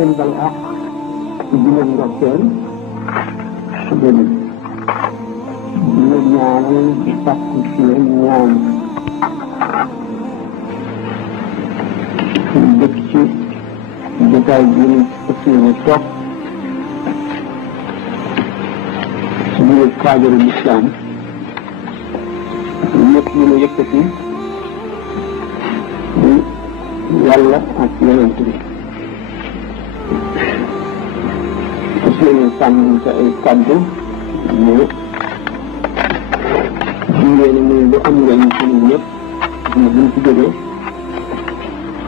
leen bal ak di leen ndokkeel di leen ñaanal di sàkku ci leen ñaan dëkk ci jotaay bi ñu fas toog ci biir cadre l'islam ñëpp ñu ne yëkkati di yàlla ak yonent bi sàmm sa ay kàddu mais jigéen ñi muy lu am ngañ ci ñun ñëpp dina buñ ci jógee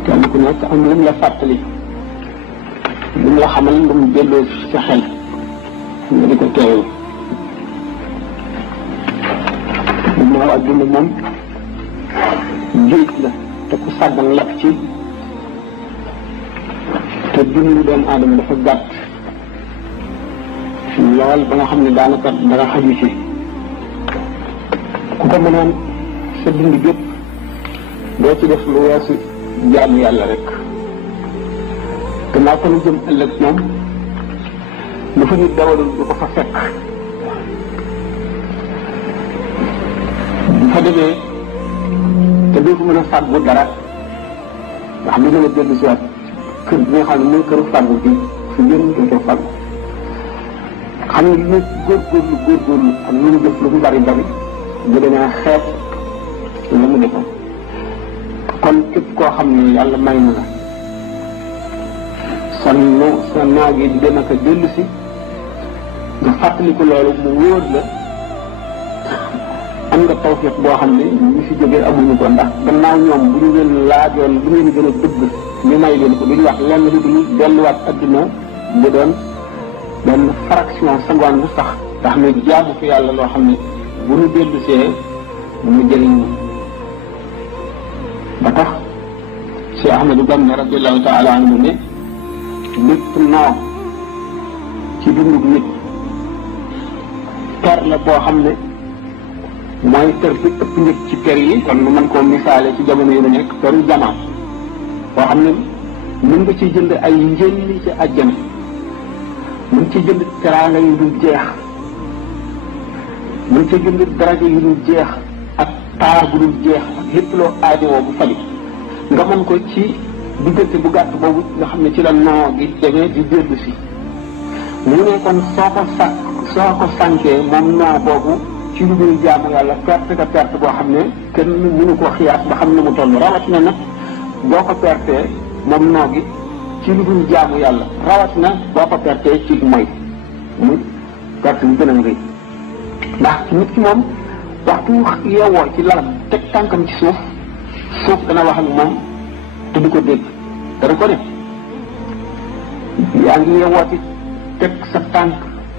kenn ku nekk am lu mu la fàttali lu mu la xamal lu mu delloo sa xel nga di ko teewlu moo adduna moom géej la te ku sàggan lap ci te dundu doomu aadama dafa gàtt lool ba nga xam ne daanaka dara xaju ci ku ko mënoon sa dund gépp doo ci def lu weesu jaamu yàlla rek gannaaw ko lu jëm ëllëg moom lu fa nit dawalul du ko fa fekk bu fa demee te doo ko mën a fàggu dara nga xam ne dana dellu si waat kër bi nga xam ne mooy këru fàggu bi su gën du ko fàggu xam nga lu góorgóorlu ak lu mu def lu mu bari bu demee xeet la mu defoon kon képp koo xam ne yàlla may na la sa noo gi di dem ak a dellu si nga fàttaliku loolu mu wóor la am nga tawfeex boo xam ne ñu fi jógee amuñu ko ndax gannaaw ñoom bu ñu leen laajoon lu ngeen gën a bëgg ñu may leen ko duñu wax lenn lu dul delluwaat adduna bu doon benn fraction seconde bu sax ndax ne jaamu fi yàlla loo xam ne bu ñu dellu see mu jëriñ ba tax Cheikh Ahmadou Bamba radiallahu taala anhu ne lépp noo ci dundug nit per la boo xam ne mooy per bi ëpp njëkk ci per yi kon nu mën koo misaale ci jamono yu mu nekk peru jamaa boo xam ne mën nga ciy jënd ay njëlli ci àjjana mën ci jënd teraanga yu dul jeex mën ci jënd daraja yu dul jeex ak taar bu dul jeex ak lépp loo aajowoo bu faju nga mën ko ci diggante bu gàtt boobu nga xam ne ci la noo gi demee di dellu si mu ne kon soo ko sànkee moom noo boobu ci lu dul jaamu yàlla perte boo xam ne kenn mënu ko xiyaas ba xam ne mu toll rawatina nag boo ko pertee moom noo gi ci lu dul jaamu yàlla rawat na boo ko pertee ci mooy mu perte bi gën a rëy ndax nit ki moom waxtu yeewoo ci lalam teg tànkam ci suuf dana wax ak moom te du ko dégg dana ko def yaa ngi yeewoo ci teg sa tànk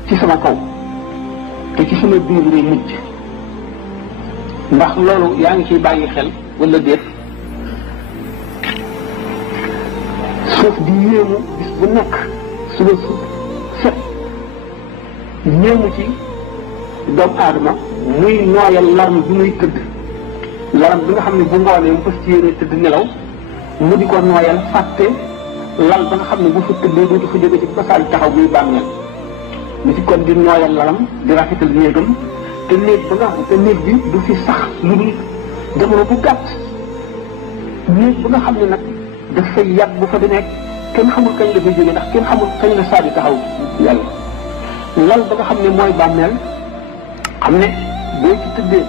ci sama kaw te ci sama biir ngay mucc ndax loolu yaa ngi ciy bàyyi xel wala déet suuf di yéemu bis bu nekk suba suuf set yéemu ci doomu aadama muy nooyal larme bi muy tëdd laram bi nga xam ne bu ngoonee mu fas ci yéene tëdd nelaw mu di ko nooyal fàtte lal ba nga xam ne bu fa tëddee dootu fa jóge ci basaal taxaw muy bàmmeel mu ci kon di nooyal lalam di rafetal néegam te néeg bi du fi sax lu dul jamono bu gàtt néeg ba nga xam ne nag dafay yàgg bu fa demee kenn xamul kañ la fay jóge ndax kenn xamul kañ la saa di taxaw yàlla lal ba nga xam ne mooy bàmmeel xam ne boo ci tëddee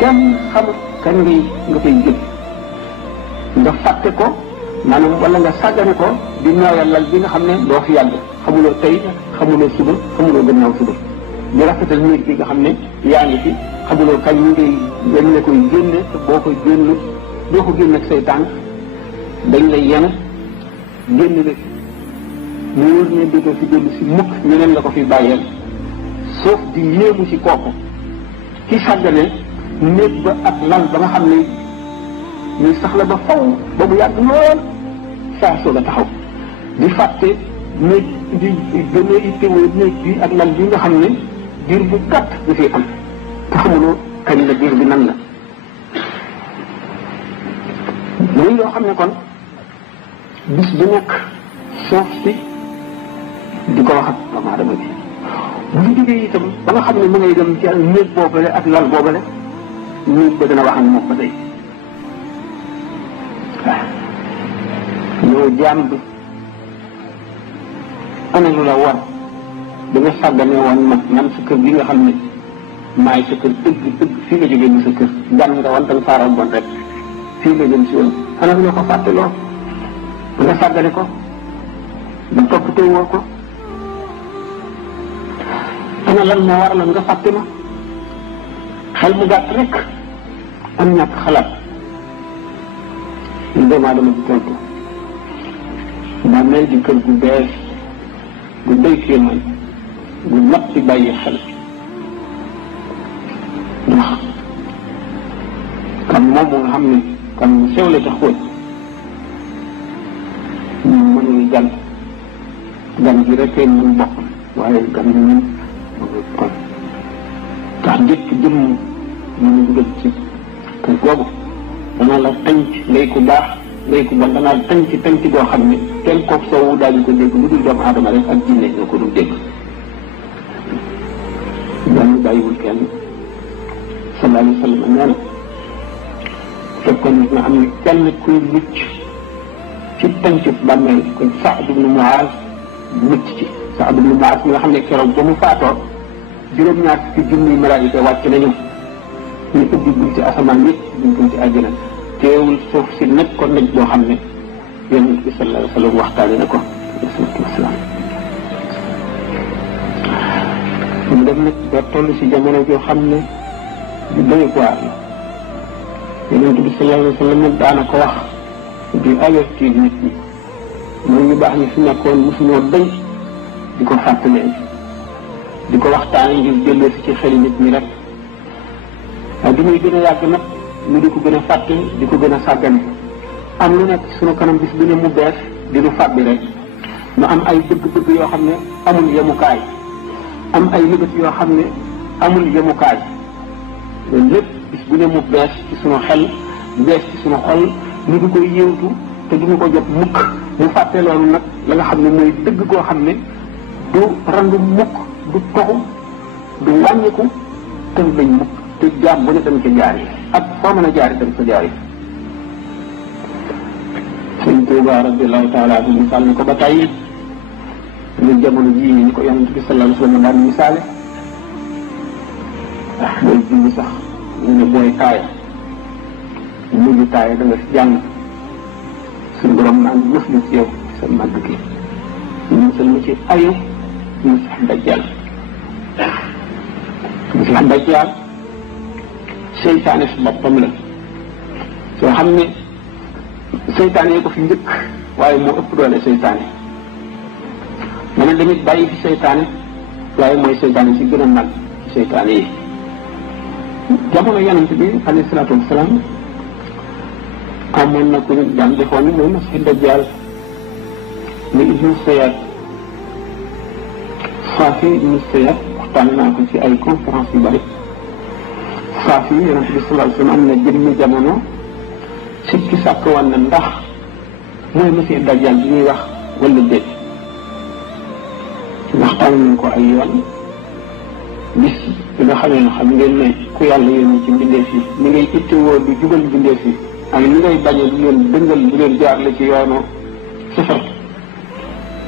kenn xamul kañ nga koy jël nga fàtte ko maanaam wala nga sàggane ko di nooyal lal bi nga xam ne doo fi yàgg xamuloo tey xamuloo suba xamuloo gannaaw suba di rafetal néeg bi nga xam ne yaa ngi fi xamuloo kañ dañ la koy génne te boo koy génn doo ko génn ak say tànk dañ lay yenu génn la mu wóor ne dootoo fi dellu si mukk ñeneen la ko fi bàyyeel sauf di yéemu ci kooku ki sàggane néeg ba ak lal ba nga xam ne ñuy sax la ba faw ba mu yàgg lool saa soo la taxaw di fàtte néeg di gën a ittewoo néeg bi ak lal bi nga xam ne diir bu gàtt bu fi am te xamuloo kañ la diir bi nan la muy yoo xam ne kon bis bu nekk suuf si di ko wax ak doomu aadama bi bu ñu jógee itam ba nga xam ne mu ngay dem ci néeg boobale ak lal boobale néeg ba dana wax ak moom ba tey yow jaam bi ana lu la war da nga sàggane woon man sa kër bi nga xam ne maay sa kër dëgg fii nga jógee ni sa kër gan nga woon da nga faa romboon rek fii nga jëm si woon ana lu la ko fàtteloo da nga sàggane ko da toppatoo woo ko ana lan moo war la nga fàtte ma xel mu gàtt rek am ñàkk xalaat ñu doomu aadama di tontu daa mel di kër gu bees gu doy kéemaan gu mat ci bàyyi xel ndax kan moom nga xam ne kan mu sew la te xóot ñu mënul gan gi rek mën bokk waaye gan gi ñun kon tax jëkk jëmm ñu dugal ci kër googu dana la tànc ngay ku baax ngay ku bon danaa tànc goo xam ne kenn kook soowu daañu ko dégg lu dul doomu aadama rek ak jinne ñoo ko dul dégg dañu bàyyiwul kenn sallallahu alayhi wa sallam nee na fekkoon nit na am ne kenn kuy mucc ci tànc bàmmeel kon Saad ibnu Muaaz mucc ci Saad ibnu Muaaz mi nga xam ne keroog ba mu faatoo juróom-ñaar fukki junniy malaayika wàcc nañu ñu ubbi bunti asamaan yëpp bunti àjjana teewul suuf si nekk ko naj boo xam ne yonent bi sallallahu alayhi wa sallam waxtaane na ko alayhi wasalaam mu dem nag ba toll si jamono joo xam ne du doy waar la yonent bi sallallahu alayhi wa sallam daana ko wax di avertir nit ñi mooy ñu baax ñi fi nekkoon mosuñoo dañ di ko fàttalee di ko waxtaane ngir jëlee si ci xeli nit ñi rek waaye di muy gën a yàgg nag ñu di ko gën a fàtte di ko gën a sàggane am lu nekk sunu kanam bis bu ne mu bees di nu fàbbi rek mu am ay bëgg-bëgg yoo xam ne amul yemukaay am ay lëbët yoo xam ne amul yemukaay loolu lépp bis bu ne mu bees ci sunu xel bees ci sunu xol ñu di koy yéewtu te duñu ko jot mukk mu fàtte loolu nag la nga xam ne mooy dëgg goo xam ne du randu mukk du toxu du wàññiku te lañ mukk te jaam bu ne dañ ko jaari ak foo mën a jaari dañ ko jaari sëñ Tuuba radiyallahu taala anhu misaal ni ko ba tey ñu jamono jii ñu ko yonent bi sallallahu alayhi wa sallam daan misaale booy julli sax ñu ne booy taaya mujj taaya da nga si jàng suñu borom naan muslu ci yow sa màgg gi musal mu ci ayu Masiix Dajjal Masiix Dajjal seytaane si boppam la soo xam ne seytaane yi ko fi njëkk waaye moo ëpp doole seytaane ma ne damit bàyyi fi seytaane waaye mooy seytaane si gën a mag ci seytaane yi jamono yonent bi alayhi salaatu wasalaam amoon na ku ñu daan defoon ni mooy Masiix Dajjal ni Ibnu Sayyad Faafi Ibnu Sayyad waxtaan naa ko ci ay conférence yu bari Faafi yonent bi sallallahu alayhi wa sallam am na jëmmi jamono sikki sàkk woon na ndax mooy Masiix Dajjal bi ñuy wax wala déet waxtaan nañ ko ay yoon bis bi nga xamee ne xam ngeen ne ku yàlla yónni ci mbindeef yi ni ngay ittewoo du jubal mbindeef yi ak ni ngay bañee du leen dëngal du leen jaarle ci yoonu safar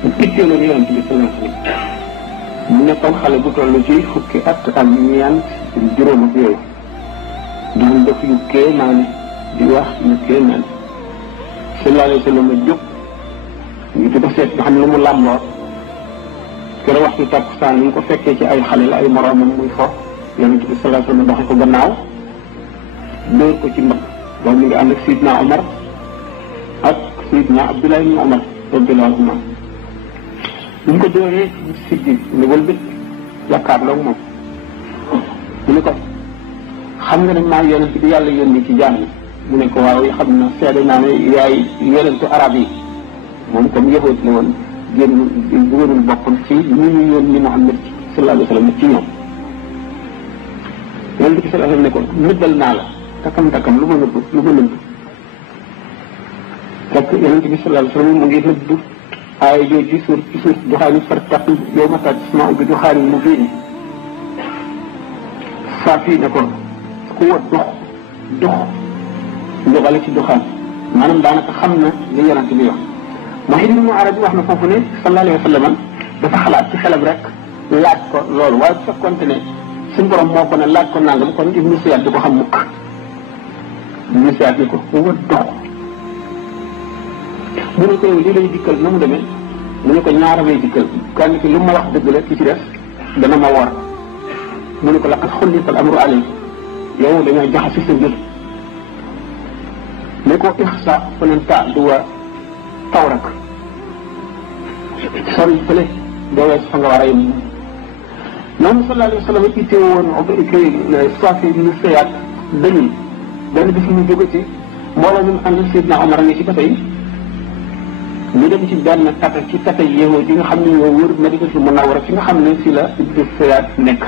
mu ittee la yonent bi sallallahu alayhi wa sallam mu nekkoon xale bu toll ci fukki at ak ñeent juróom ak yooyu daan def yu kéemaan di wax yu kéemaan sallallahu alayhi wa sallam jóg ñu di ko seet nga xam ne lu mu làmboo keroog waxtu takkusaan ni ñu ko fekkee ci ay xale la ay moroomam muy fo yonent bi sallallahu alayhi wa sallam doxe ko gannaaw dóor ko ci mbagg boobu mi ngi ànd ak Sidna Omar ak Sidna Abdullah ibn Omar radiyallahu anhuma bu ñu ko dóoree siggi ne wëlbit jàkkaarloo moom mu ne ko xam nga ne maa yonent bi yàlla yónni ci jaam yi mu ne ko waaw xam na seede naa ne yaay yonentu arab yi moom comme yëhoot la woon dugalul boppam ci ñu yónni Muhammad sallallahu alayhi wa sallam ci ñoom. yonent bi sallallahu alayhi wa sallam ne ko nëbbal naa la takam lu ma nëbb fekk yonent bi sallallahu alayhi wa sallam mu ngi nëbb aaya jooju ci suur duxaani fartaqi yow ma tasma'u bi duxaani mubiin saa fii ne ko ku wa dox ndoxale ci duxaan maanaam daanaka xam na li yonent bi wax. Muhyiddin Ibn Arabi wax na foofu ne sallallahu alayhi wa sallam dafa xalaat ci xelam rek laaj ko loolu waaye bu fekkoonte ne suñu borom moo ko ne laaj ko nangam kon Ibnu Siyaad du ko xam mukk. Ibnu Siyaad ni ko ku wa dox mu ne ko yow lii lay dikkal na mu demee mu ne ko ñaara may dikkal kenn ki lu ma wax dëgg la ki ci des dana ma war mu ne ko laqad xullita al-amru alayk yow dañoo jaxasi sa mbir ne ko ixsa falan ta'duwa tawrak sori fële doo wees fa nga war a yem noonu sallallahu alayhi wa sallam itte woon Saafi ibnu Siyaad dañul benn bis ñu jóge ci mbooloo mi ànd Seydina Omar a ngi ci ba tey ñu dem ci benn tata ci tata yéexoo yi nga xam ne ñoo wër Madinatul Munawwara fi nga xam ne si la ibnu Siyaad nekk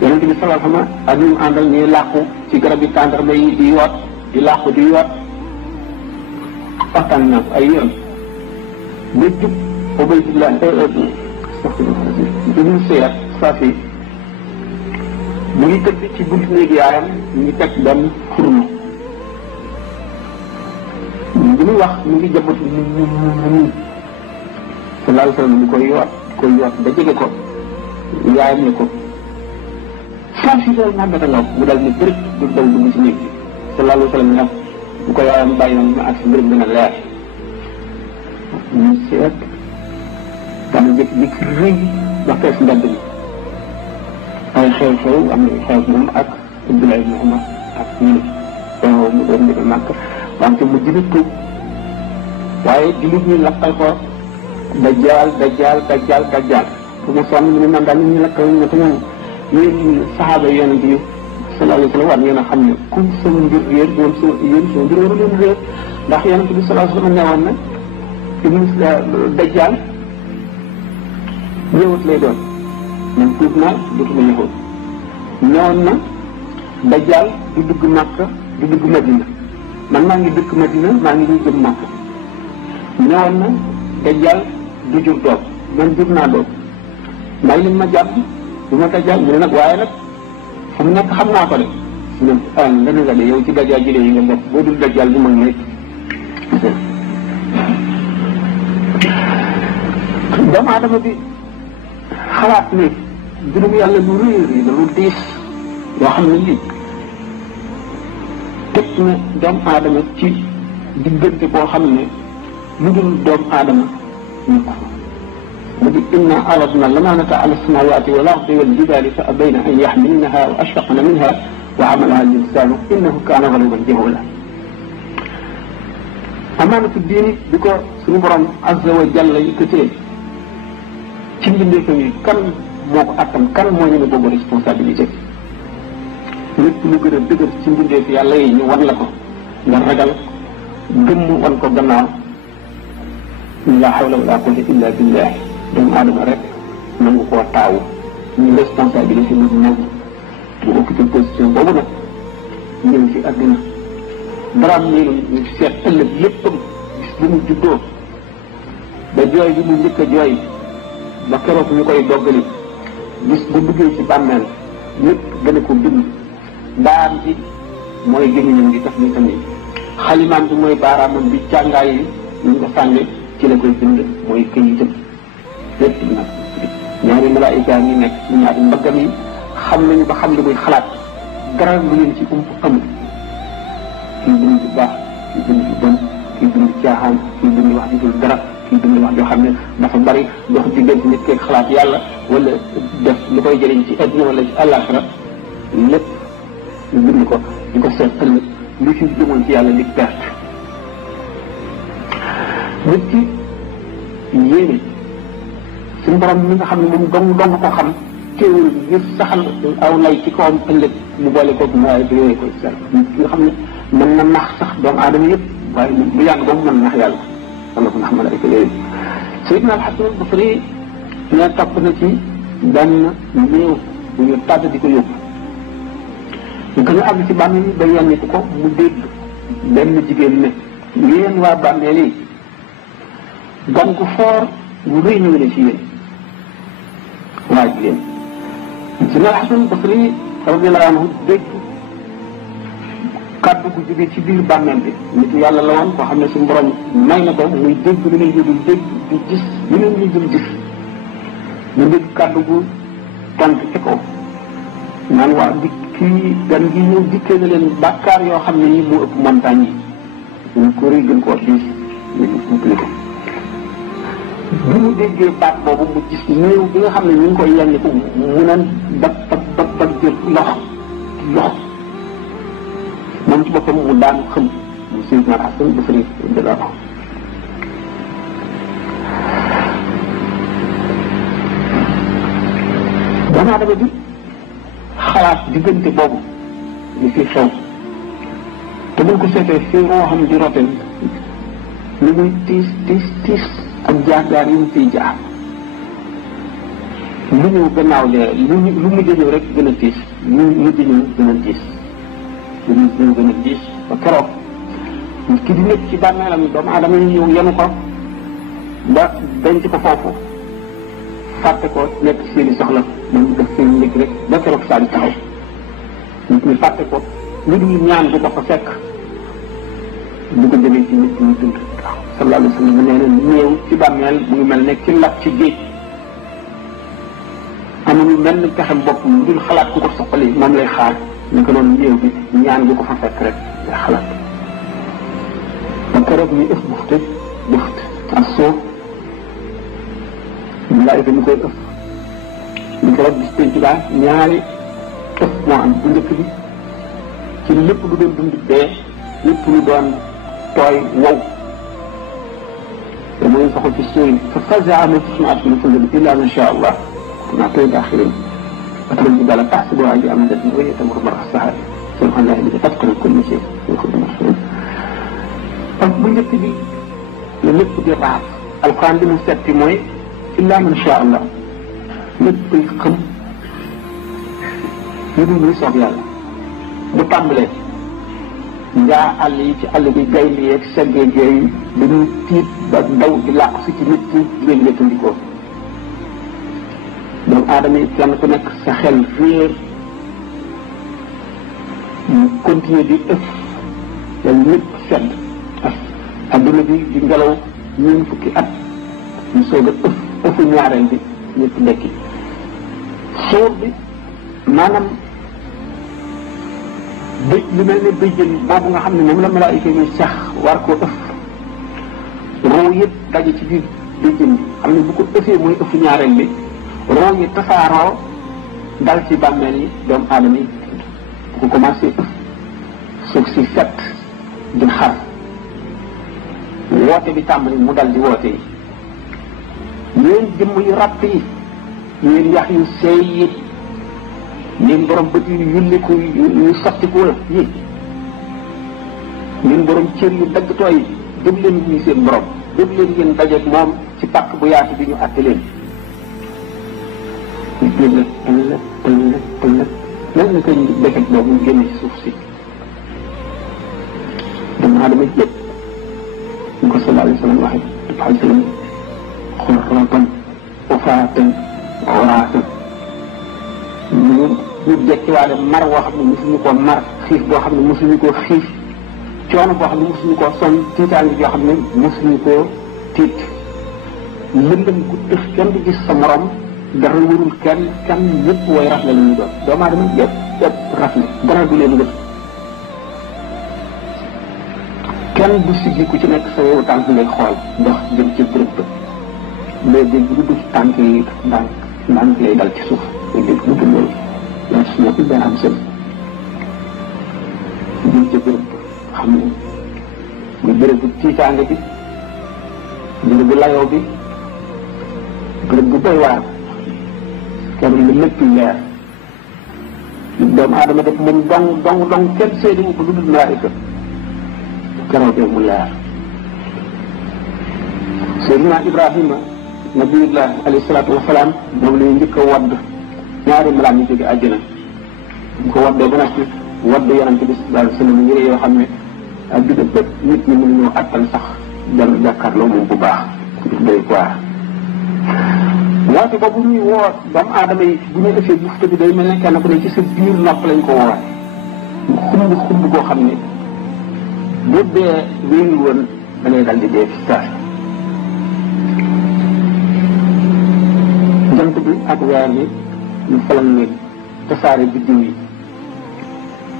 yonent bi sallallahu alayhi wa sallam ak ñu àndal ñuy làqu ci garab yi tàndarma yi di yoot di làqu di yoot waxtaan na ay yoon ba jub Ubaydullah ibnu Siyaad Saafi mu ngi tëdd ci buntu néegi yaayam ñu ngi teg benn xurma li muy wax mu ngi jabatu sallallahu alayhi wa sallam ñu koy yoot ba jege ko yaayam ne ko Saafi loolu Muhammad a ngaw mu dal ne bërëb du daw dugg ci néeg bi sallallahu alayhi wa sallam ne bu ko yaayam bàyyi woon ma ak si mbërëb dina leer ñu seet dana jékki-jékki rëy ba fees mbedd bi ay xew-xew am na xew moom ak Abdullah ibn Umar ak ñi mu doon dem Màkk wante mu gën a tuub waaye jullit ñi lakkal ko dajjaal fu mu sonn mu ne man daal ñu lakkal ñu ko ñoom yéen saxaaba yonent bi sallallahu alayhi wa sallam war ngeen a xam ne comme sama mbir réer doon sama mbir waru leen réer ndax yonent bi sallallahu alayhi wa sallam newoon na ibnu dajjaal ñëwut lay doon man tuub naa dootuma ñëwoon newoon na dajjaal du dugg Makka du dugg Madina man maa ngi dëkk Madina maa ngi jëm Makka newoon na dajjaal du jur doom man jur naa doom may leen ma jàpp du ma dajjaal mu ne nag waaye nag fu mu nekk xam naa ko de su ne nga ne nga de yow ci dajjaal jëlee yi nga bokk boo dul dajjaal du mag nekk doomu aadama bi xalaat ne mbirum yàlla lu réer la lu diis yoo xam ne lii teg na doomu aadama ci diggante boo xam ne lu dul doomu aadama ñu ko mu di inna aradna l-amaanata ala s-samaawaati wal ardi wal jibaali fa abayna an yaxmilnaha wa ashfaqna minha wa hamalaha l-insaanu innahu kaana zaluuman jahuula amaanatu diini bi ko suñu borom azza wa jalla yëkkatee ci mbindeefam yi kan moo ko attan kan moo ñu ne boobu responsabilité lépp lu gën a dëgër ci mbindeef yàlla yi ñu wan la ko nga ragal gëmm wan ko gannaaw la hawla wala quwwata illa billah doomu aadama rek nangu koo taawu ñu responsabilité lu nekk bu occupé position boobu nag ñëw ci àddina daraam ñu seet ëllëg léppam gis bu mu juddoo ba jooy bi mu njëkk a jooy ba keroog ñu koy doggali gis bu duggee ci bàmmeel lépp gën a ko bind daan ci mooy gémmiñam gi tax ñu tamit xalimaam bi mooy baaraamam bi càngaay yi ñu ko sànni ci la koy bind mooy këyitam lépp nag ñaari malaayika yi nekk ci ñaari mbaggam yi xam nañu ba xam li muy xalaat dara lu leen ci ump amul kii bind bu baax kii bind bu bon kii bind caaxaan kii bind wax ji dul dara kii bind wax joo xam ne dafa bari dox diggante nit keeg xalaat yàlla wala def lu koy jëriñ ci àdduna wala ci àllaaxira lépp ñu bind ko di ko seet ëllëg lu ci jëmoon ci yàlla di perte nit ki yéene suñu borom mi nga xam ne moom dong ko xam teewul ngir saxal aw lay ci kawam ëllëg mu boole koog waaye du yooyu koy seet nit ki nga xam ne mën na nax sax doomu aadama yëpp waaye bu yàgg ba mu mën nax yàlla wala ko nax malaayika yooyu Sayyidina al-Hasan al-Basri ne topp na ci benn néew bu ñu tàdd di ko yóbbu ñu ko ñu àgg ci bàmmeel yi ba yenniku ko mu dégg benn jigéen ne yéen waa bàmmeel yi gan gu foor bu rëy ñëw ne ci yéen waa jigéen Sayyidina al-Hasan al-Basri radiyallahu anhu dégg kàddu gu jóge ci biir bàmmeel bi nit yàlla la woon koo xam ne suñu borom may na ko muy dégg lu ne ñu dul dégg di gis lu ne ñu dul gis mu dégg kàddu gu tànk ci kaw naan waa di kii gan gi ñëw dikkee na leen bàkkaar yoo xam ne yi moo ëpp montagne yi ñu ko rëy gën koo diis ñu umpli ko bi mu déggee baat boobu mu gis néew bi nga xam ne ñu ngi koy yenni ko mu naan bag jël lox moom ci boppam mu daan xam mu Sayyidina al-Hasan al-Basri dala ko danaa dama di xalaat diggante boobu li fi xew te buñ ko seetee fii roo xam di rote li muy tiis ak jaar-jaar yi mu fiy jaar lu ñëw gannaaw lee lu mujj ñëw rek gën a tiis lu mujj ñëw gën a tiis lu mujj ñëw gën a tiis ba keroog ki di nekk ci bàmmeelam doomu aadama yi ñëw yenu ko ba denc ko foofu fàtte ko nekk seeni soxla moom def seen njëkk rek ba keroog saa di taxaw nit ñi fàtte ko lu dul ñaan bu ko fa fekk bu ko jëlee ci nit ñi dund sallallahu alayhi wa sallam nee na néew ci bàmmeel mu ngi mel ne ci lab ci géej amul mel ni pexem bopp lu dul xalaat ku ko soxali moom lay xaar ñu ko noonu néew bi ñaan bu ko fa fekk rek lay xalaat ba keroog ñu ëf buft ak soo malaayika ñu koy ëf ñu keroog bis penc baa ñaari ëf moo am bu njëkk bi ci lépp lu doon dund dee lépp lu doon tooy wow te mooy soxal ci suy fa fazaa man fi samawaati wal ardi illaa man shaa Allah kunaa tey daaxilin وترى الجبال تحسبها جامدة وهي تمر مر السحاب سبحان الله الذي أتقن كل شيء ويخرج المسلمين kon bu njëkk bi la lépp di raaf alquran bi mu setti mooy illa man sha Allah léppay xam lu dul muy soob yàlla bu tàmbalee njaa àll yi ci àll bi gaynde yeeg seggee yooyu dañuy tiit ba daw di làq si ci nit ñi di leen wéttandikoo doomu aadama yi kenn ku nekk sa xel réer mu continuer di ëf wala lépp sedd adduna bi di ngelaw ñeen fukki at ñu soog a ëfu ñaareel bi ñëpp dekki suur bi maanaam bëj lu mel ne bëjjën boobu nga xam ne moom la malaayika yi sax war koo ëf roo yëpp daje ci biir bëjjën bi xam ne bu ko ëfee mooy ëfu ñaareel bi roo yi tasaaroo dal ci bàmmeel yi doomu aadama yi bu ko commencé ëf suuf si set di xar woote bi tàmbali mu dal di woote yi yéen jëmm yu ràpp yi yéen yax yu seey yi yéen borom bët yu yulliku yu sottiku la yi yéen borom cër yu dagg tooy yi jóg leen ñuy seen borom jóg leen ngeen dajeeg moom ci pàkk bu yaatu bi ñu àtte leen ëllëg mel na koy defet boobu ñu génne ci suuf si doomu aadama yëpp ñu ko sallallahu alayhi wa sallam waxee dafay seen xurratan ufaatan awraatan ñu jekkiwaale mar boo xam ne mosuñu koo mar xiif boo xam ne mosuñu koo xiif coono boo xam ne mosuñu koo sonn tiitaangi yoo xam ne mosuñu koo tiit lëndëm gu def kenn du gis sa morom dara warul kenn ñëpp way rafle la ñu doon doomu aadama yëpp rafle dara du leen gën kenn du siggi ku ci nekk sa yow tànk ngay xool dox jëm ci bërëb ba mais dégg lu dul tànk yi ndànk lay dal ci suuf ngay dégg lu dul loolu yaa su nekkul benn am sën jëm ci bërëb xam ne muy bërëb bu tiitaange bi bërëb bu layoo bi bërëb bu doy waar kenn lu lépp leer doomu aadama def moom dong kenn seedi wu ko lu dul malaayika keroog mu leer Seydina Ibrahima nabiyullah alayhi salaatu wasalaam moom la ñu njëkk a wadd ñaari malaan yu jóge àjjana ñu ko waddee ba nag wadd yonente bi sallallahu alayhi wasallam yére yoo xam ne adduna bépp nit ñi mënuñoo attal sax jàll jàkkaarloo moom bu baax daf doy quoi woote boobu ñuy woo doomu aadama yi bu ñu ëffee bufta bi day mel ne kenn ku ne ci sa biir nopp lañ ko woowaat mu xumb koo xam ne bu dee wéyul woon da ngay dal di dee ci saa jant bi ak weer bi ñu falan ne tasaare biddiw yi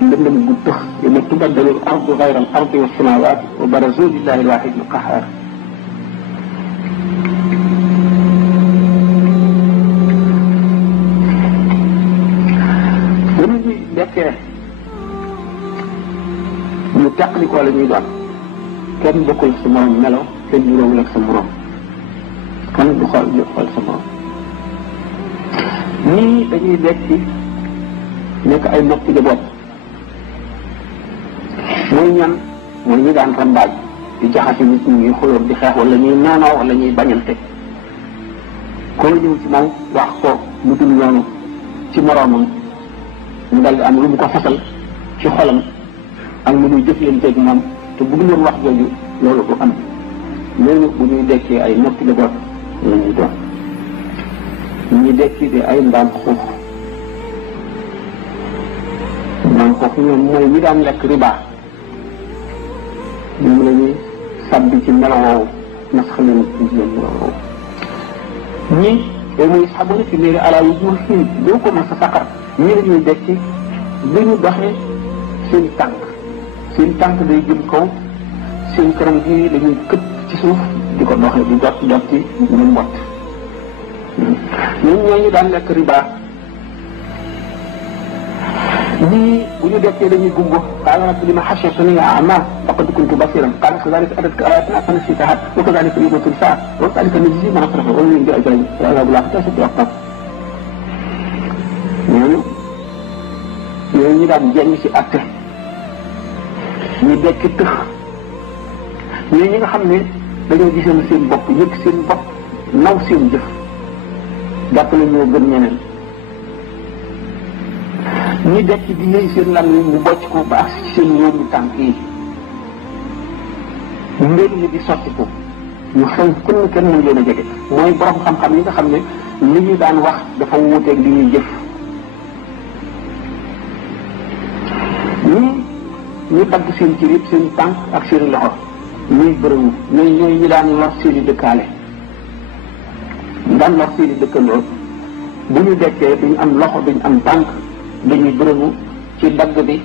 ndëndëm gu tëx yawma tubaddalu al-ardu ghayra al-ardi wa as-samaawaat wa barazu lillahi al-waahid al-qahhaar bu nit ñi dekkee ñu teqlikoo la ñuy doon kenn bokkul sa morom melo kenn juróowul ak sa morom kenn du xool sa morom ñii dañuy dekki nekk ay noppi de bopp mooy ñan mooy ñi daan rambaaj di jaxase nit ñi xulóor di xeex wala ñuy noonoo wala ñuy bañante koo ñëw ci moom wax ko lu dul noonu ci moroomam mu dal di am lu mu ko fasal ci xolam ak lu muy jëflanteeg moom te bu dul woon wax jooju loolu du am ñooñu bu ñuy dekkee ay noppi de bopp la ñuy doon ñi dekki di ay mbaam xuux ñoom mooy ñi daan lekk riba ñoom la ñuy sàbbi ci melowoowu nas xaleen ci melowoowu ñii yow muy sabuna ci néeri ala yu jur xiin doo ko mas a saqar ñii la ñuy dekki bu ñu doxee seen tànk day jëm kaw seen kanam gi la ñuy këpp ci suuf di ko doxee di dot ci ñu mbott ñun ñooñu daan lekk riba ñii bu ñu dekkee dañuy gumbo qaala rabbi lima hashartanii a'maa faqad kuntu basiiran qaala kazaalika atatka aayaatunaa fanasiitahaa wa kazaalika al-yawma tunsaa wa kazaalika najzii man asrafa wa man yaj'al azaabil aaxirati ashaddu wa abqaa ñooñu ñu daan jeng ci àtte ñu dekki tëx ñooñu ñi nga xam ne dañoo gisoon seen bopp yëg seen bopp naw seen jëf jàpp la ñoo gën ñeneen ñi dekk di yëy seen lan yi mu bocc ko ba ak seen yóomu tànk yi mbir mi di sotti ko ñu xew kenn mën leen a jege mooy borom xam-xam yi nga xam ne li ñu daan wax dafa wuuteeg li ñuy jëf ñu dagg seen cër yëpp seen tànk ak seen loxo ñuy bërëwu ñooy ñi daan lor seen i dëkkaale daan lor seen i dëkkandoo bu ñu dekkee duñ am loxo duñ am tànk dañuy bërëmu ci dagg bi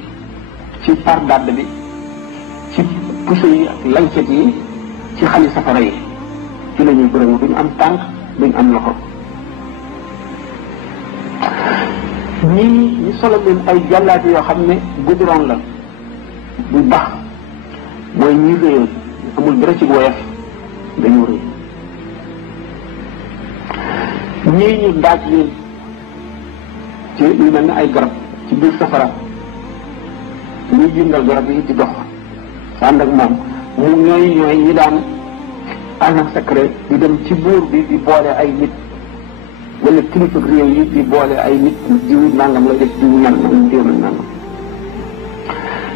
ci par dadd bi ci puso yi ak lancet yi ci xali safara yi ci la ñuy bërëmu duñ am tànk duñ am loxo ñii ñu solo leen ay jàllaati yoo xam ne goudron la bu baax mooy ñi réyoon amul dara ci woyof dañu rëy ñii ñu daaj leen ci lu mel ne ay garab ci biir safara ñuy jëndal garab yi di dox ànd ak moom mu ñooy ñi daan agent secret di dem ci buur bi di boole ay nit wala kilifa réew yi di boole ay nit diw nangam lay def diw nangam diw nangam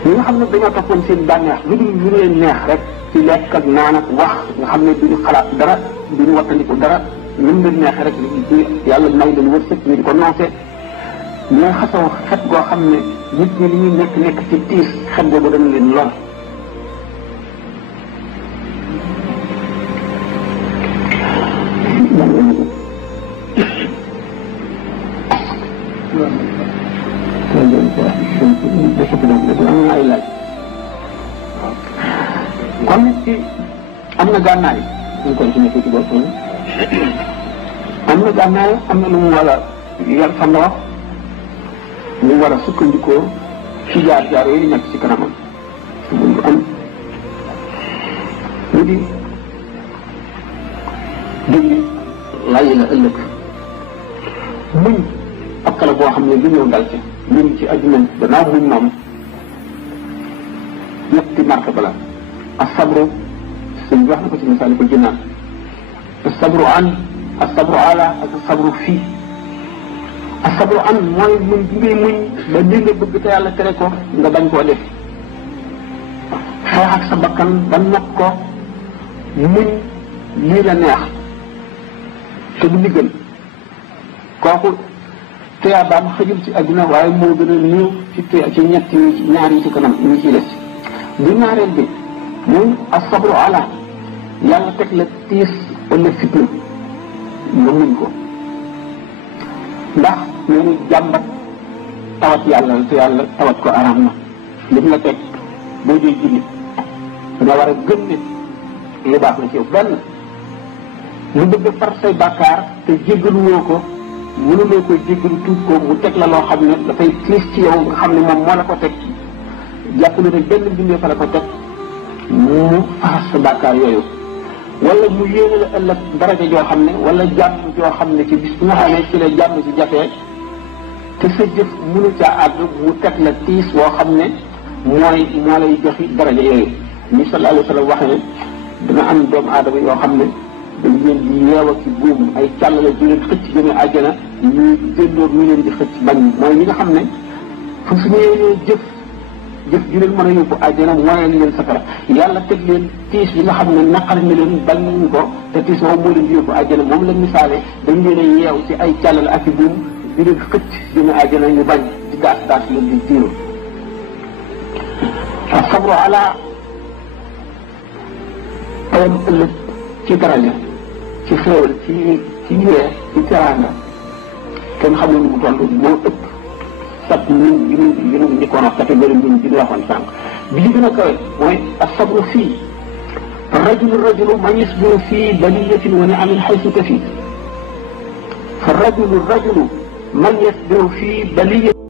ñi nga xam ne dañoo toppoon seen bànneex lu dul lu leen neex rek ci lekk ak naan ak wax nga xam ne duñu xalaat dara duñu wattandiku dara lu mu leen neexee rek yàlla may leen wërsëg ñu di ko noose ñooy xasoo xet goo xam ne nit ñi li ñuy nekk ci tiis xet googu dana leen lor kon nit ki am na gànnaay ñu continué ci bopp am na gànnaay am na lu mu war a yar fa ndox lu war a sukkandikoo ci jaar-jaar yooyu nekk ci kanamam mun am lu di déglu laaj la ëllëg muñ ak la boo xam ne lu ñëw dal ci muñ ci adduna gannaaw muñ moom ñetti martaba la asabru sëñ wax na ko ci misaal ko jinnaan asabru an asabru ala ak asabru fii. asabru an mooy muñ bi ngay muñ ba li nga bëgg te yàlla tere ko nga bañ koo def. xeex ak sa bakkan ba not ko muñ lii la neex te du liggal kooku tuyaabaam xëjul ci àdduna waaye moo gën a néew ci ñett yi ñaar yi ci kanam ñi ciy des. bu ñaareel bi muy asabru ala yàlla teg la tiis wala fitna nga muñ ko ndax nee ni jàmbat tawat yàlla la te yàlla tawat ko araam na lim la teg boo dee julli nga war a gëm ne lu baax la ci yow benn mu bëgg far say bàkkaar te jéggalu woo ko mënuloo koy jéggalu tuub ko mu teg la loo xam ne dafay tiis ci yow nga xam ne moom moo la ko teg jàpp ne rek benn bindee fa la ko teg mu faxas sa bàkkaar yooyu wala mu yéene la ëllëg daraja joo xam ne wala jàmm joo xam ne ci bis bi nga xam ne ci la jàmm ci jafee te sa jëf mënu caa àgg mu teg la tiis woo xam ne moo lay joxi daraja yooyu ni sallallahu alayhi wa sallam wax ne dina am doomu aadama yoo xam ne dañ leen di yeew ak ci buum ay càll la ju leen xëcc jëme àjjana ñuy jëndoor ñu leen di xëcc bañ mooy ñi nga xam ne fu su ñëwee jëf ju leen mën a yóbbu àjjana mooy leen safara yàlla teg leen tiis yi nga xam ne naqari na leen bañ nañ ko te tiis moom moo leen di yóbbu àjjana moom la misaale dañ leen a yeew ci ay càll la ak ci buum di leen xëcc jëme àjjana ñu bañ di daas leen di tiiru asabru ala tayam ëllëg ci daraja ci xéewal ci yee ci teraanga kenn xamul nu mu toll moo ëpp sab ñun bi ñu njëkkoon wax catégorie ñun bi ñu waxoon sànq bi li gën a kawe mooy asabru fii rajulu man yasbiru fii baliyatin wa ni'amin haythu tafi fa rajulu man yasbiru fii baliyatin